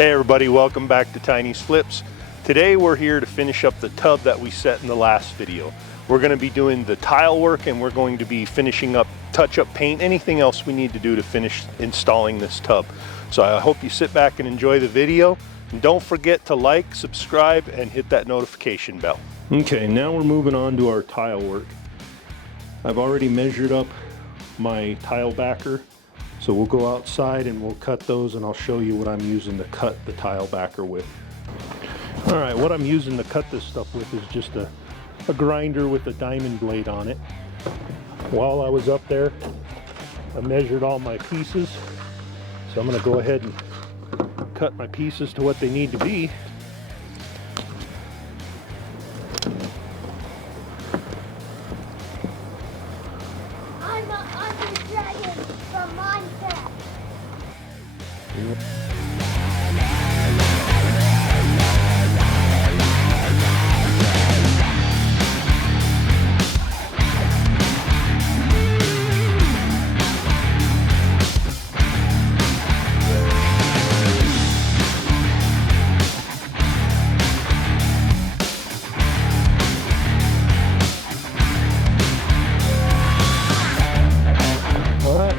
Hey everybody, welcome back to Tiny Slips. Today we're here to finish up the tub that we set in the last video. We're going to be doing the tile work and we're going to be finishing up touch-up paint, anything else we need to do to finish installing this tub. So I hope you sit back and enjoy the video. And don't forget to like, subscribe, and hit that notification bell. Okay, now we're moving on to our tile work. I've already measured up my tile backer. So we'll go outside and we'll cut those, and I'll show you what I'm using to cut the tile backer with. All right, what I'm using to cut this stuff with is just a grinder with a diamond blade on it. While I was up there, I measured all my pieces. So I'm gonna go ahead and cut my pieces to what they need to be.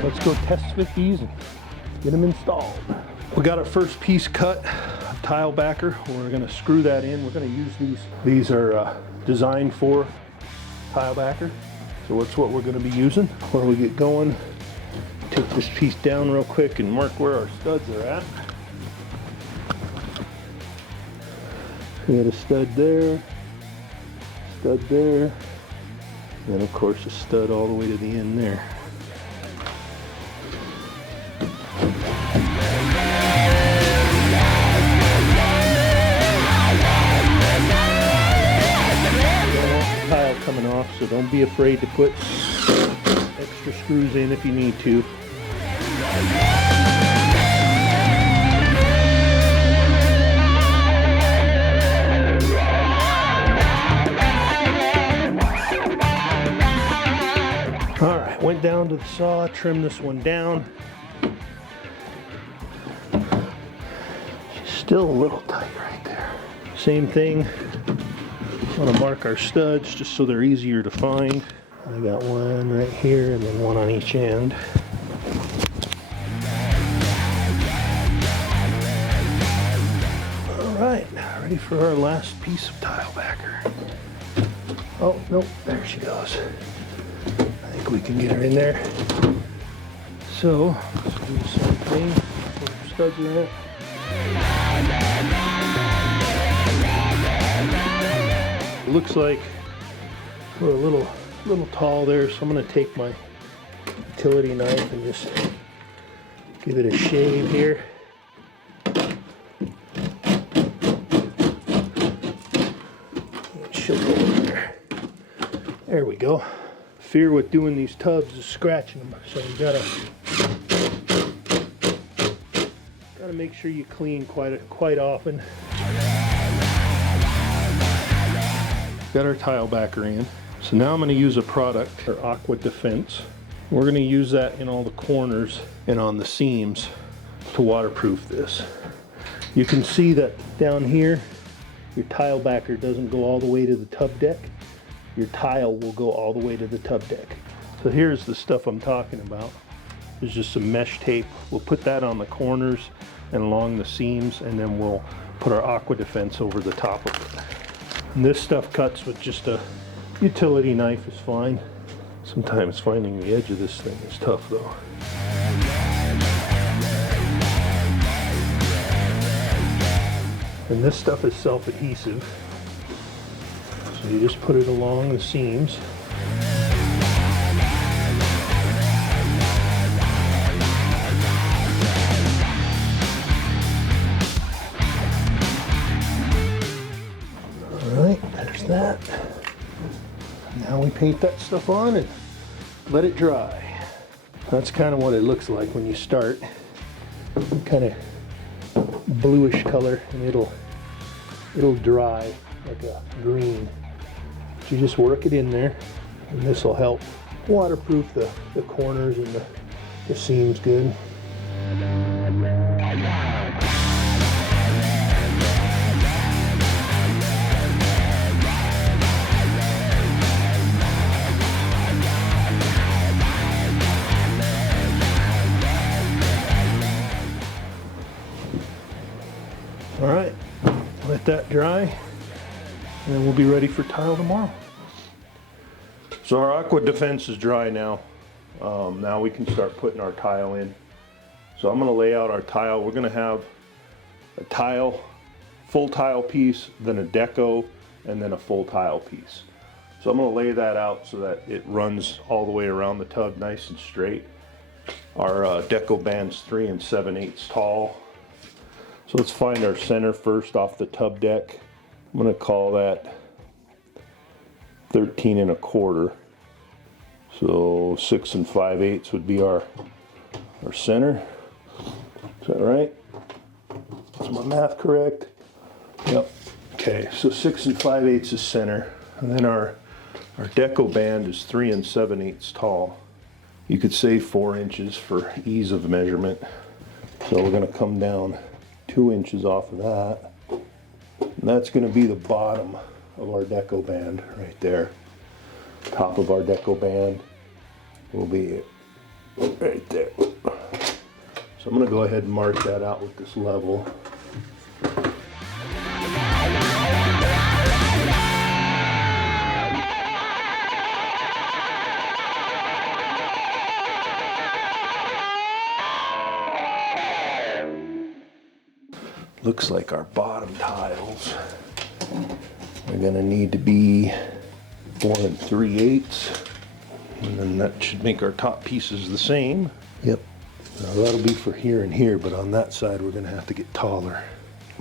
Let's go test fit these and get them installed. We got our first piece cut, a tile backer. We're going to screw that in. We're going to use these. These are designed for tile backer. So that's what we're going to be using. While we get going, take this piece down real quick and mark where our studs are at. We got a stud there, and of course a stud all the way to the end there. Coming off, so don't be afraid to put extra screws in if you need to. All right, went down to the saw, trimmed this one down. She's still a little tight right there. Same thing. I want to mark our studs just so they're easier to find. I got one right here and then one on each end. All right, ready for our last piece of tile backer. Oh, nope, there she goes. I think we can get her in there. So, let's do the same thing. Where our studs are at. Looks like we're a little tall there, so I'm going to take my utility knife and just give it a shave here. It should go there. There we go. Fear with doing these tubs is scratching them, so you gotta make sure you clean quite often. Got our tile backer in. So now I'm going to use a product, our Aqua Defense. We're going to use that in all the corners and on the seams to waterproof this. You can see that down here, your tile backer doesn't go all the way to the tub deck. Your tile will go all the way to the tub deck. So here's the stuff I'm talking about. There's just some mesh tape. We'll put that on the corners and along the seams, and then we'll put our Aqua Defense over the top of it. And this stuff cuts with just a utility knife is fine. Sometimes finding the edge of this thing is tough though. And this stuff is self-adhesive. So you just put it along the seams. There's that. Now we paint that stuff on and let it dry. That's kind of what it looks like when you start. Kind of bluish color, and it'll dry like a green. So you just work it in there, and this will help waterproof the corners and the seams good. All right, let that dry, and then we'll be ready for tile tomorrow. So our aqua defense is dry now. Now we can start putting our tile in. So I'm gonna lay out our tile. We're gonna have a tile, full tile piece, then a deco, and then a full tile piece. So I'm gonna lay that out so that it runs all the way around the tub nice and straight. Our deco band's 3 7/8 tall. So let's find our center first off the tub deck. I'm gonna call that 13 1/4. So 6 5/8 would be our center. Is that right? Is my math correct? Yep. Okay, so 6 5/8 is center. And then our deco band is 3 7/8 tall. You could say 4 inches for ease of measurement. So we're gonna come down 2 inches off of that. And that's gonna be the bottom of our deco band right there. Top of our deco band will be right there. So I'm gonna go ahead and mark that out with this level. Looks like our bottom tiles are gonna need to be 4 3/8, and then that should make our top pieces the same. Yep. Now that'll be for here and here, but on that side we're gonna have to get taller.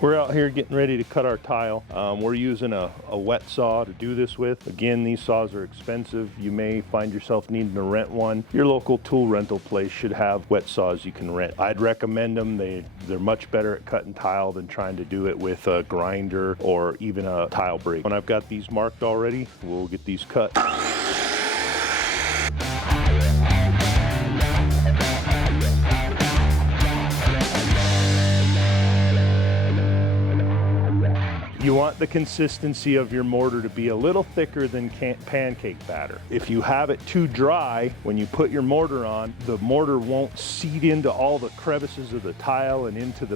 We're out here getting ready to cut our tile. We're using a wet saw to do this with. Again, these saws are expensive. You may find yourself needing to rent one. Your local tool rental place should have wet saws you can rent. I'd recommend them. They're much better at cutting tile than trying to do it with a grinder or even a tile brake. When I've got these marked already, we'll get these cut. You want the consistency of your mortar to be a little thicker than pancake batter. If you have it too dry, when you put your mortar on, the mortar won't seed into all the crevices of the tile and into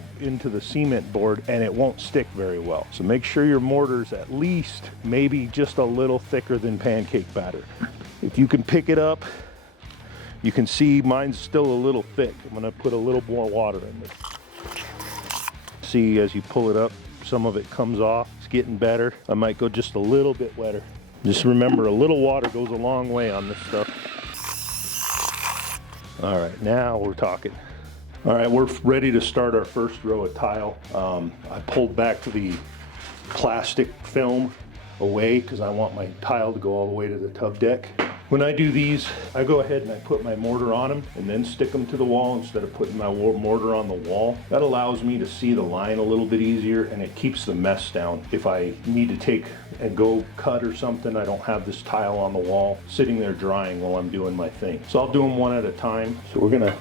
the cement board, and it won't stick very well. So make sure your mortar's at least maybe just a little thicker than pancake batter. If you can pick it up, you can see mine's still a little thick. I'm gonna put a little more water in it. See, as you pull it up, some of it comes off. It's getting better. I might go just a little bit wetter. Just remember, a little water goes a long way on this stuff. All right, now we're talking. All right, we're ready to start our first row of tile. I pulled back the plastic film away because I want my tile to go all the way to the tub deck. When I do these, I go ahead and I put my mortar on them and then stick them to the wall instead of putting my mortar on the wall. That allows me to see the line a little bit easier, and it keeps the mess down. If I need to take and go cut or something, I don't have this tile on the wall sitting there drying while I'm doing my thing. So I'll do them one at a time. So we're gonna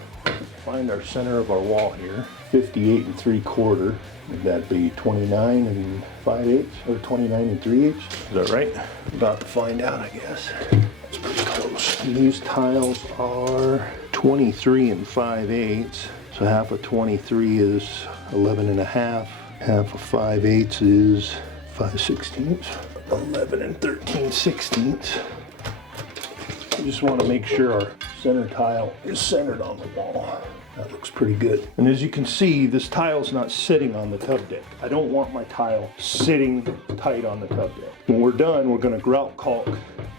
find our center of our wall here, 58 3/4. That'd be 29 5/8 or 29 3/8. Is that right? About to find out, I guess. It's pretty close. And these tiles are 23 5/8. So half of 23 is 11 1/2. Half of 5/8 is 5/16. 11 13/16. I just want to make sure our center tile is centered on the wall. That looks pretty good. And as you can see, this tile's not sitting on the tub deck. I don't want my tile sitting tight on the tub deck. When we're done, we're gonna grout caulk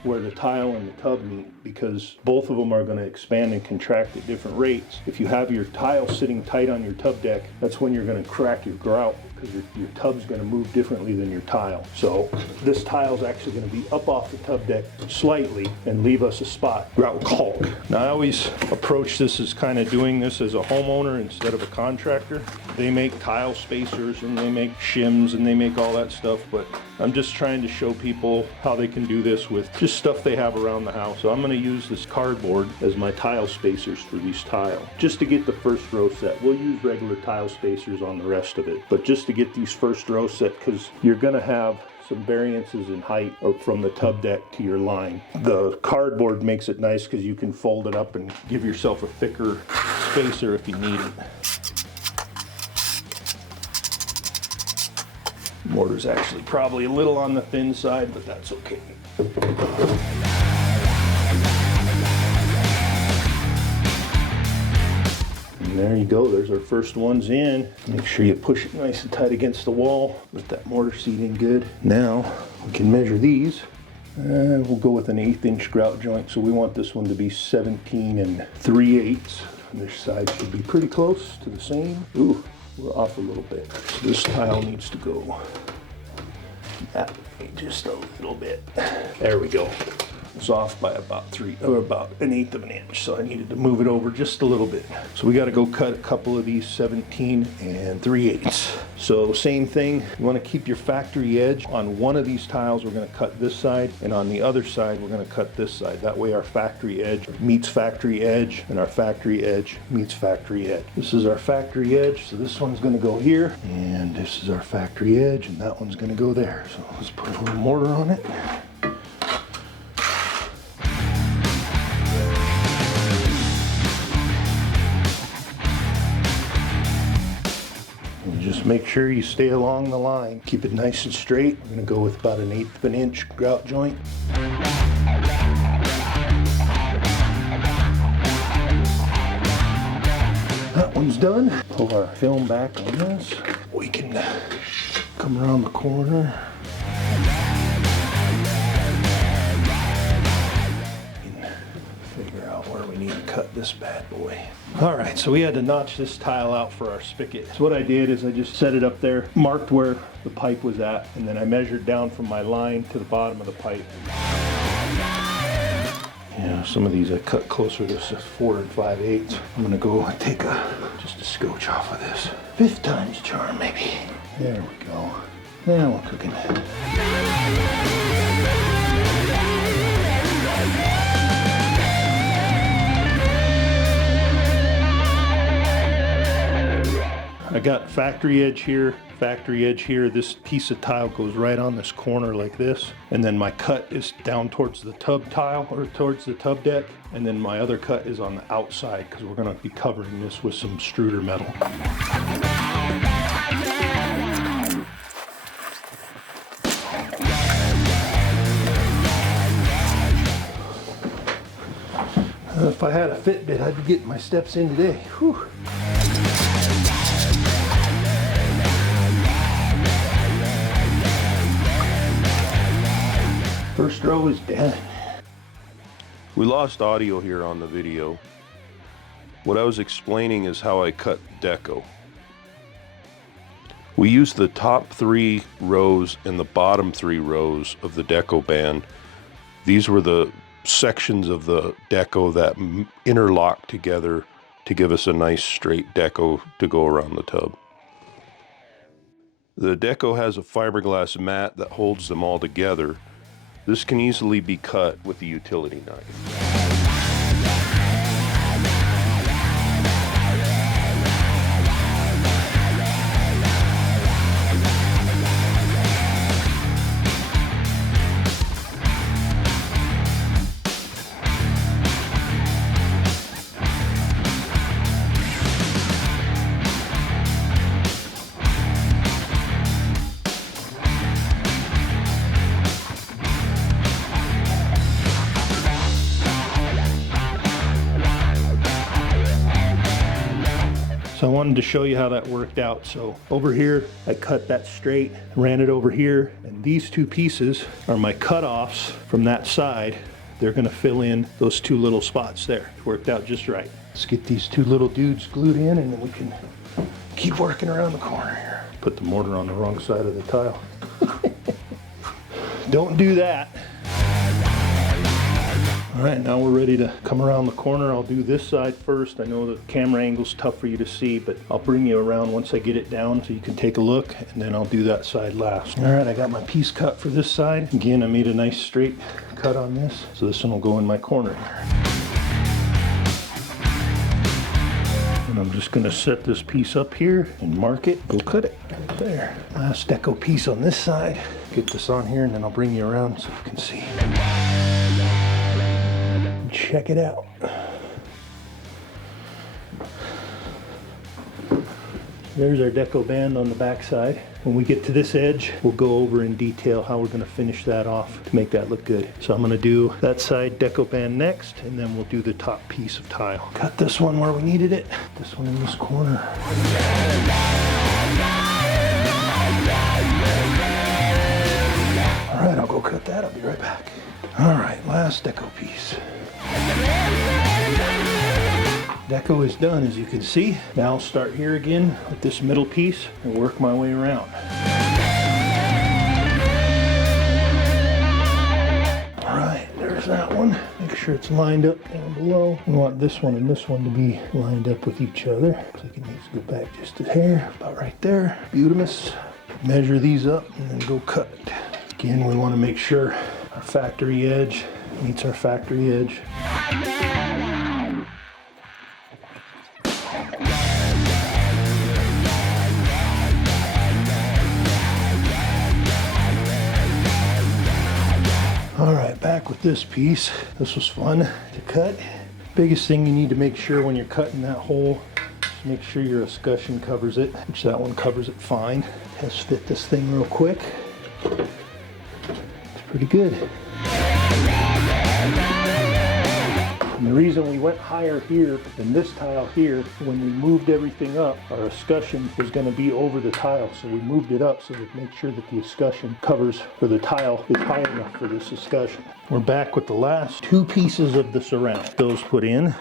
where the tile and the tub meet, because both of them are gonna expand and contract at different rates. If you have your tile sitting tight on your tub deck, that's when you're gonna crack your grout, because your tub's gonna move differently than your tile. So this tile's actually gonna be up off the tub deck slightly and leave us a spot. Grout caulk. Now I always approach this as kind of doing this as a homeowner instead of a contractor. They make tile spacers and they make shims and they make all that stuff, but I'm just trying to show people how they can do this with just stuff they have around the house. So I'm gonna use this cardboard as my tile spacers for these tile. Just to get the first row set. We'll use regular tile spacers on the rest of it, but just to get these first row set, because you're gonna have some variances in height or from the tub deck to your line. The cardboard makes it nice because you can fold it up and give yourself a thicker spacer if you need it. Mortar's actually probably a little on the thin side, but that's okay. And there you go, there's our first ones in. Make sure you push it nice and tight against the wall. Let that mortar seat in good. Now we can measure these. We'll go with an 1/8 inch grout joint. So we want this one to be 17 3/8. This side should be pretty close to the same. Ooh, we're off a little bit. So this tile needs to go that way just a little bit. There we go. It's off by about about 1/8 of an inch. So I needed to move it over just a little bit. So we got to go cut a couple of these 17 3/8. So same thing, you want to keep your factory edge. On one of these tiles, we're going to cut this side, and on the other side, we're going to cut this side. That way our factory edge meets factory edge, and our factory edge meets factory edge. This is our factory edge, so this one's going to go here, and this is our factory edge, and that one's going to go there. So let's put a little mortar on it. Just make sure you stay along the line. Keep it nice and straight. We're going to go with about 1/8 of an inch grout joint. That one's done. Pull our film back on this. We can come around the corner. Figure out where we need to cut this bad boy. All right, so we had to notch this tile out for our spigot. So what I did is I just set it up there, marked where the pipe was at, and then I measured down from my line to the bottom of the pipe. Yeah, some of these I cut closer to 4 5/8. I'm gonna go and take just a scotch off of this. 5th time's charm, maybe. There we go. Now we're cooking. I got factory edge here, factory edge here. This piece of tile goes right on this corner like this. And then my cut is down towards the tub tile, or towards the tub deck. And then my other cut is on the outside, because we're gonna be covering this with some extruder metal. If I had a Fitbit, I'd be getting my steps in today. Whew. First row is done. We lost audio here on the video. What I was explaining is how I cut deco. We used the top 3 rows and the bottom 3 rows of the deco band. These were the sections of the deco that interlocked together to give us a nice straight deco to go around the tub. The deco has a fiberglass mat that holds them all together. This can easily be cut with a utility knife. So I wanted to show you how that worked out. So over here, I cut that straight, ran it over here, and these 2 pieces are my cutoffs from that side. They're gonna fill in those 2 little spots there. It worked out just right. Let's get these 2 little dudes glued in, and then we can keep working around the corner here. Put the mortar on the wrong side of the tile. Don't do that. All right, now we're ready to come around the corner. I'll do this side first. I know the camera angle's tough for you to see, but I'll bring you around once I get it down so you can take a look, and then I'll do that side last. All right, I got my piece cut for this side. Again, I made a nice straight cut on this, so this one will go in my corner here. And I'm just gonna set this piece up here and mark it, go cut it right there. Last deco piece on this side. Get this on here, and then I'll bring you around so you can see. Check it out. There's our deco band on the back side. When we get to this edge, we'll go over in detail how we're gonna finish that off to make that look good. So I'm gonna do that side deco band next, and then we'll do the top piece of tile. Cut this one where we needed it, this one in this corner. All right, I'll go cut that, I'll be right back. All right, last deco piece. Deco is done, as you can see. Now I'll start here again with this middle piece and work my way around. All right, there's that one. Make sure it's lined up down below. We want this one and this one to be lined up with each other. Looks like it needs to go back just a hair, about right there. Beautimous. Measure these up and then go cut. Again, we want to make sure our factory edge meets our factory edge. All right, back with this piece. This was fun to cut. Biggest thing you need to make sure when you're cutting that hole is make sure your escutcheon covers it, which that one covers it fine. Let's fit this thing real quick. It's pretty good. And the reason we went higher here than this tile here, when we moved everything up, our escutcheon was going to be over the tile, so we moved it up so to make sure that the escutcheon covers, or the tile is high enough for this escutcheon. We're back with the last two pieces of the surround. Those put in.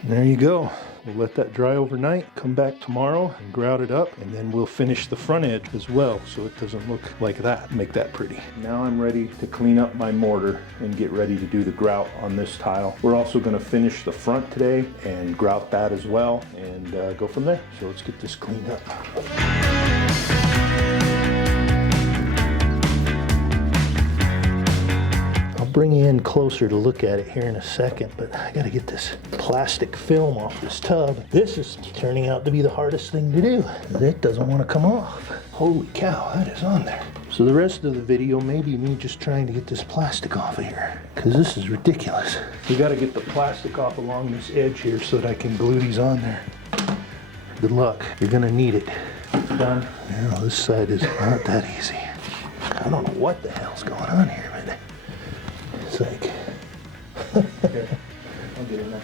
And there you go. We'll let that dry overnight, come back tomorrow and grout it up, and then we'll finish the front edge as well so it doesn't look like that, make that pretty. Now I'm ready to clean up my mortar and get ready to do the grout on this tile. We're also going to finish the front today and grout that as well and go from there. So let's get this cleaned up. Bring you in closer to look at it here in a second, but I gotta get this plastic film off this tub. This is turning out to be the hardest thing to do. It doesn't want to come off. Holy cow, that is on there. So the rest of the video may be me just trying to get this plastic off of here, because this is ridiculous. We gotta get the plastic off along this edge here so that I can glue these on there. Good luck, you're gonna need it. Done. Now this side is not that easy. I don't know what the hell's going on here, but it's like, Okay, I'll get in there.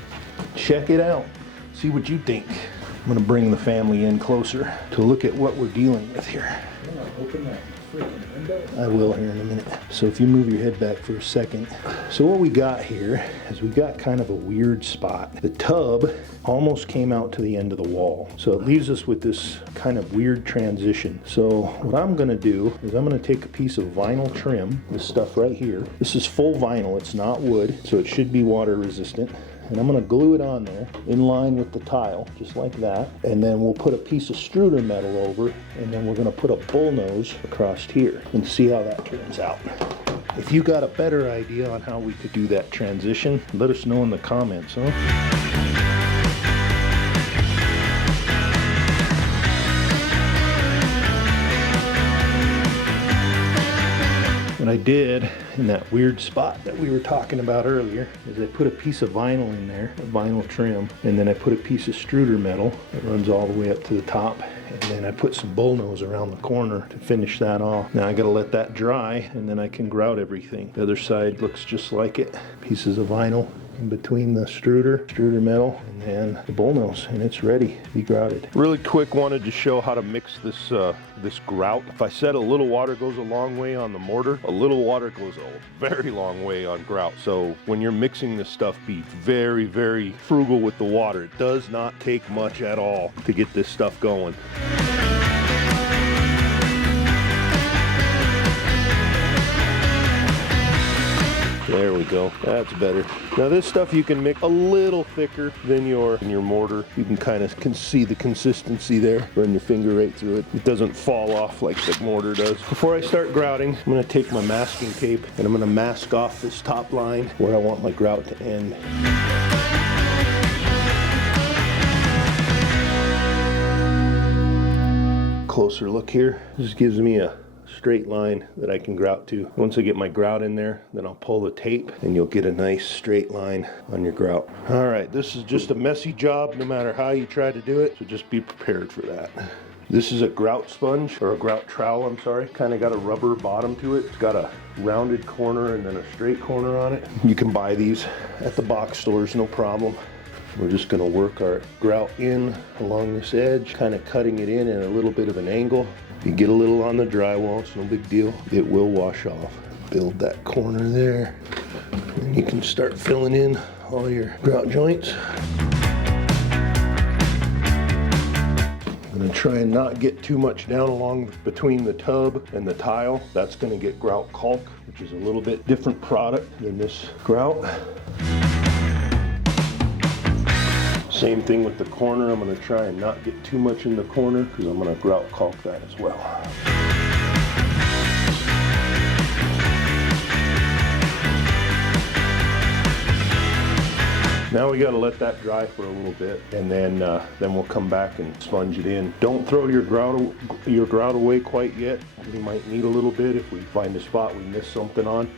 Check it out. See what you think. I'm gonna bring the family in closer to look at what we're dealing with here. I'm gonna open that freaking window. I will here in a minute. So if you move your head back for a second. So what we got here is we got kind of a weird spot. The tub almost came out to the end of the wall. So it leaves us with this kind of weird transition. So what I'm gonna do is I'm gonna take a piece of vinyl trim, this stuff right here. This is full vinyl, it's not wood, so it should be water resistant. And I'm gonna glue it on there in line with the tile, just like that. And then we'll put a piece of extruder metal over, and then we're gonna put a bullnose across here and see how that turns out. If you got a better idea on how we could do that transition, let us know in the comments, huh? What I did in that weird spot that we were talking about earlier is I put a piece of vinyl in there, a vinyl trim, and then I put a piece of extruder metal that runs all the way up to the top, and then I put some bullnose around the corner to finish that off. Now I gotta let that dry, and then I can grout everything. The other side looks just like it. Pieces of vinyl in between the extruder metal, and then the bullnose, and it's ready to be grouted. Really quick, wanted to show how to mix this this grout. If I said a little water goes a long way on the mortar, a little water goes a very long way on grout. So when you're mixing this stuff, be very, very frugal with the water. It does not take much at all to get this stuff going. There we go, that's better. Now this stuff you can mix a little thicker than your mortar. You can see the consistency there. Run your finger right through it. It doesn't fall off like the mortar does. Before I start grouting, I'm gonna take my masking tape and I'm gonna mask off this top line where I want my grout to end. Closer look here. This gives me a straight line that I can grout to. Once I get my grout in there, then I'll pull the tape and you'll get a nice straight line on your grout. All right, this is just a messy job no matter how you try to do it, so just be prepared for that. This is a grout sponge, or a grout trowel, I'm sorry. Kind of got a rubber bottom to it. It's got a rounded corner and then a straight corner on it. You can buy these at the box stores, no problem. We're just gonna work our grout in along this edge, kind of cutting it in at a little bit of an angle. You get a little on the drywall, it's no big deal. It will wash off. Build that corner there. And you can start filling in all your grout joints. I'm gonna try and not get too much down along between the tub and the tile. That's gonna get grout caulk, which is a little bit different product than this grout. Same thing with the corner. I'm gonna try and not get too much in the corner because I'm gonna grout caulk that as well. Now we gotta let that dry for a little bit, and then we'll come back and sponge it in. Don't throw your grout away quite yet. We might need a little bit if we find a spot we missed something on.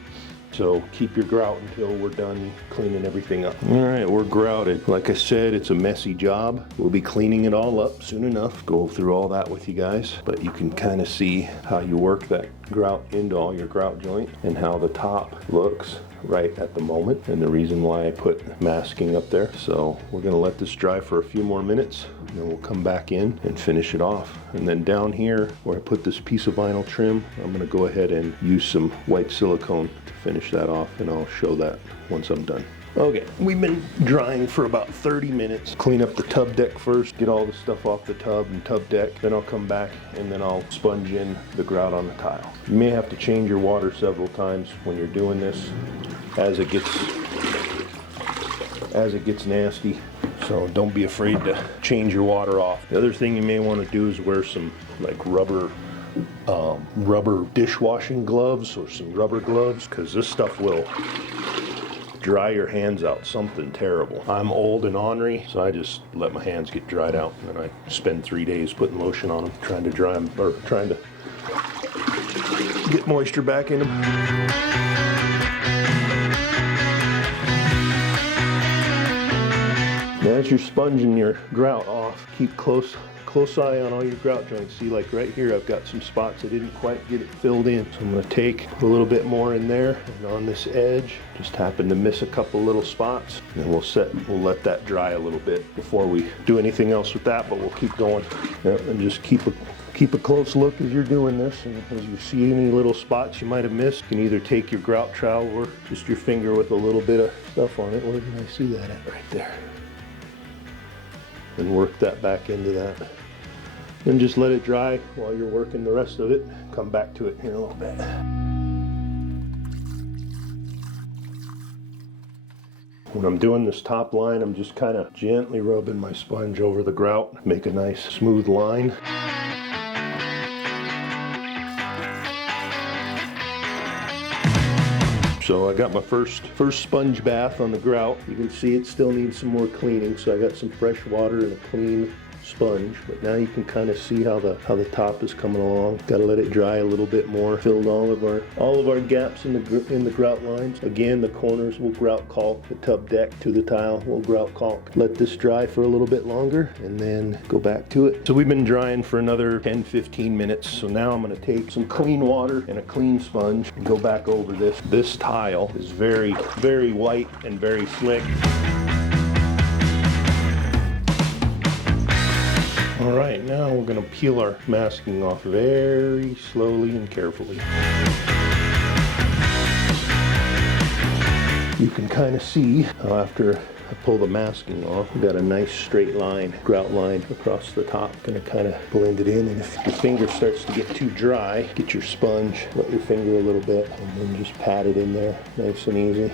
So keep your grout until we're done cleaning everything up. All right, we're grouted. Like I said, it's a messy job. We'll be cleaning it all up soon enough. Go through all that with you guys. But you can kind of see how you work that grout into all your grout joint and how the top looks right at the moment, and the reason why I put masking up there. So we're gonna let this dry for a few more minutes, and then we'll come back in and finish it off. And then down here where I put this piece of vinyl trim, I'm gonna go ahead and use some white silicone to finish that off, and I'll show that once I'm done. Okay, we've been drying for about 30 minutes. Clean up the tub deck first, get all the stuff off the tub and tub deck, then I'll come back and then I'll sponge in the grout on the tile. You may have to change your water several times when you're doing this as it gets nasty. So don't be afraid to change your water off. The other thing you may want to do is wear some like rubber dishwashing gloves or some rubber gloves, because this stuff will dry your hands out something terrible. I'm old and ornery, so I just let my hands get dried out, and then I spend 3 days putting lotion on them, trying to dry them, or trying to get moisture back in them. As you're sponging your grout off, keep close eye on all your grout joints. See, like right here, I've got some spots I didn't quite get it filled in. So I'm gonna take a little bit more in there, and on this edge, just happen to miss a couple little spots. And we'll let that dry a little bit before we do anything else with that, but we'll keep going. Yep, and just keep a close look as you're doing this, and as you see any little spots you might have missed, you can either take your grout trowel or just your finger with a little bit of stuff on it. Where did I see that at? Right there. And work that back into that. Then just let it dry while you're working the rest of it. Come back to it here in a little bit. When I'm doing this top line, I'm just kind of gently rubbing my sponge over the grout, make a nice smooth line. So I got my first sponge bath on the grout. You can see it still needs some more cleaning, so I got some fresh water and a clean sponge, but now you can kind of see how the top is coming along. Got to let it dry a little bit more. Filled all of our gaps in the grout lines. Again, the corners will grout caulk. The tub deck to the tile will grout caulk. Let this dry for a little bit longer and then go back to it. So we've been drying for another 10-15 minutes. So now I'm going to take some clean water and a clean sponge and go back over this. This tile is very, very white and very slick. All right, now we're going to peel our masking off very slowly and carefully. You can kind of see how after I pull the masking off, we've got a nice straight line, grout line across the top. Going to kind of blend it in, and if your finger starts to get too dry, get your sponge, wet your finger a little bit, and then just pat it in there, nice and easy.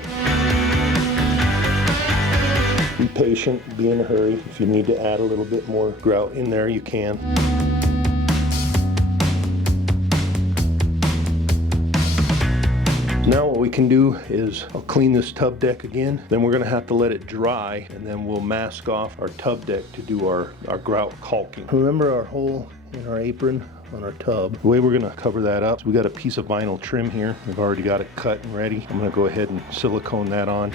Be patient, be in a hurry. If you need to add a little bit more grout in there, you can. Now what we can do is I'll clean this tub deck again, then we're gonna have to let it dry, and then we'll mask off our tub deck to do our grout caulking. Remember our hole in our apron on our tub. The way we're gonna cover that up, we got a piece of vinyl trim here. We've already got it cut and ready. I'm gonna go ahead and silicone that on.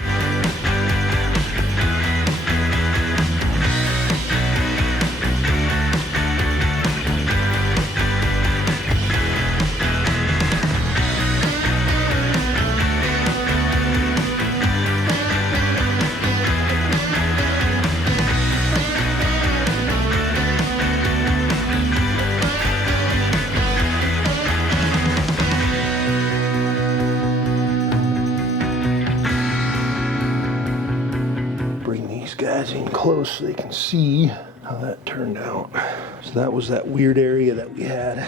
Guys in close so they can see how that turned out. So that was that weird area that we had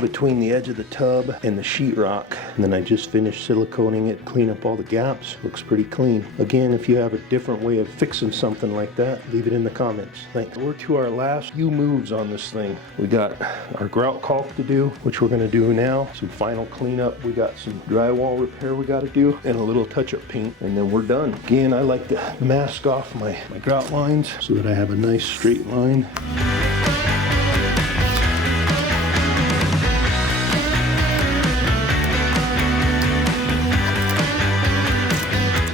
between the edge of the tub and the sheetrock. And then I just finished siliconing it, clean up all the gaps. Looks pretty clean. Again, if you have a different way of fixing something like that, leave it in the comments. Thanks. We're to our last few moves on this thing. We got our grout caulk to do, which we're gonna do now. Some final cleanup. We got some drywall repair we gotta do, and a little touch-up paint, and then we're done. Again, I like to mask off my grout lines so that I have a nice straight line.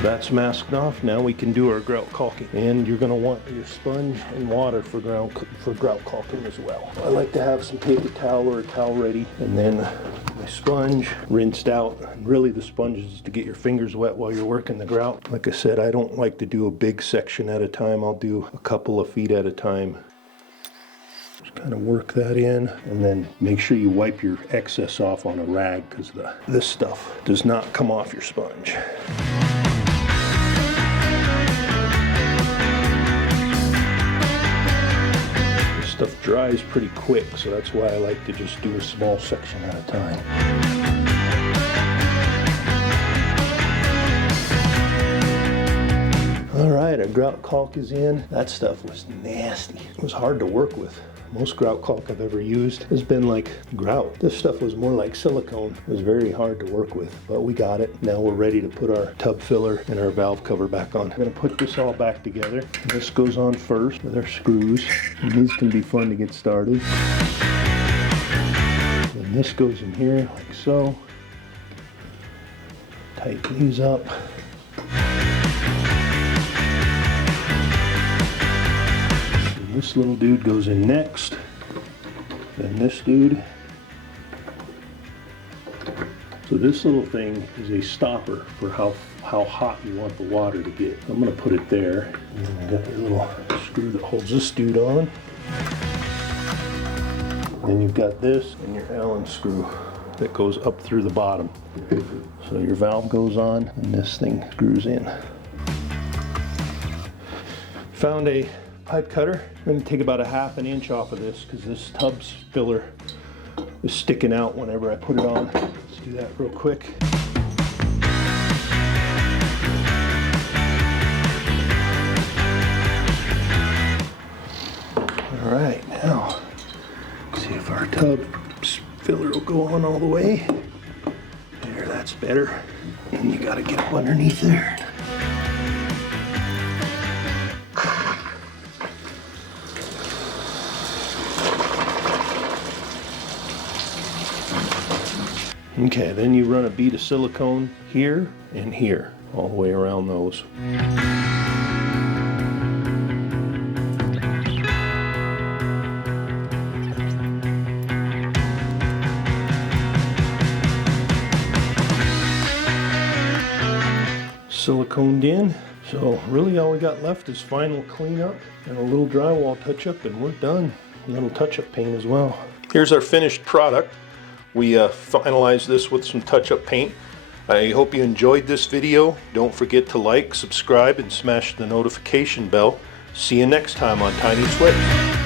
That's masked off. Now we can do our grout caulking. And you're going to want your sponge and water for grout caulking as well. I like to have some paper towel or a towel ready, and then my sponge rinsed out. And really the sponge is to get your fingers wet while you're working the grout. Like I said, I don't like to do a big section at a time. I'll do a couple of feet at a time. Just kind of work that in, and then make sure you wipe your excess off on a rag, because this stuff does not come off your sponge. Stuff dries pretty quick, so that's why I like to just do a small section at a time. All right, our grout caulk is in. That stuff was nasty. It was hard to work with. Most grout caulk I've ever used has been like grout. This stuff was more like silicone. It was very hard to work with, but we got it. Now we're ready to put our tub filler and our valve cover back on. I'm gonna put this all back together. This goes on first with our screws. And these can be fun to get started. And this goes in here like so. Tighten these up. This little dude goes in next, then this dude. So this little thing is a stopper for how hot you want the water to get. I'm going to put it there. And then I got your little screw that holds this dude on. Then you've got this and your Allen screw that goes up through the bottom. So your valve goes on and this thing screws in. Found a pipe cutter. I'm going to take about a ½ inch off of this because this tub filler is sticking out whenever I put it on. Let's do that real quick. All right, now see if our tub filler will go on all the way. There, that's better. And you got to get up underneath there. Okay, then you run a bead of silicone here and here, all the way around those. Siliconed in. So really all we got left is final cleanup and a little drywall touch-up, and we're done. A little touch-up paint as well. Here's our finished product. We finalized this with some touch-up paint. I hope you enjoyed this video. Don't forget to like, subscribe, and smash the notification bell. See you next time on Tiny Slips.